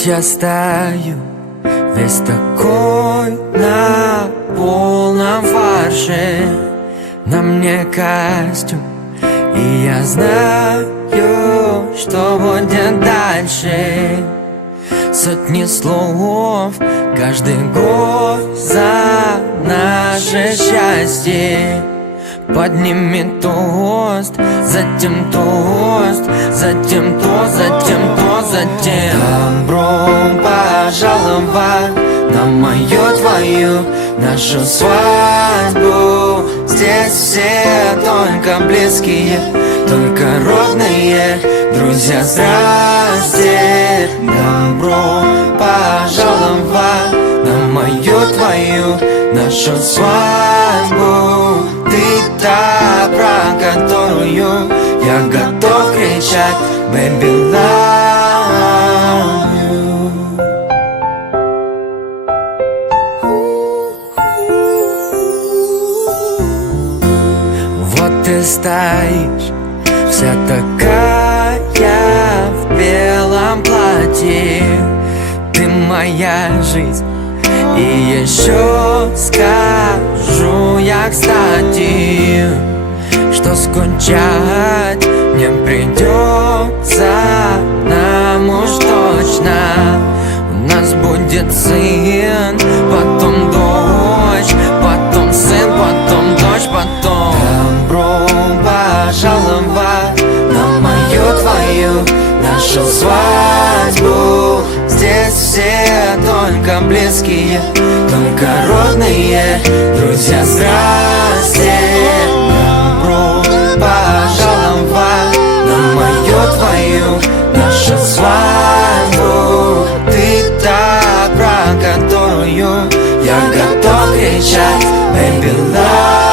Вот я стою, весь такой на полном фарше. На мне костюм, и я знаю, что будет дальше. Сотни слов, каждый год за наше счастье. Поднимет тост, затем тост, затем тост, затем тост, затем добро пожаловать на мою, твою, нашу свадьбу. Здесь все только близкие, только родные, друзья, здрасте. Добро пожаловать на мою, твою, нашу свадьбу. Ты та, про которую я готов кричать Baby, love you. Вот ты стоишь, вся такая в белом платье. Ты моя жизнь. И еще скажу я, кстати, что скучать не придется нам уж точно. У нас будет сын, потом дочь, потом сын, потом дочь, потом добро пожаловать на мою, твою, нашу свадьбу. Здесь все только близкие, только родные, друзья, здрасте. Добро пожаловать на мою, твою, нашу свадьбу. Ты та, про которую я готов кричать Baby, love.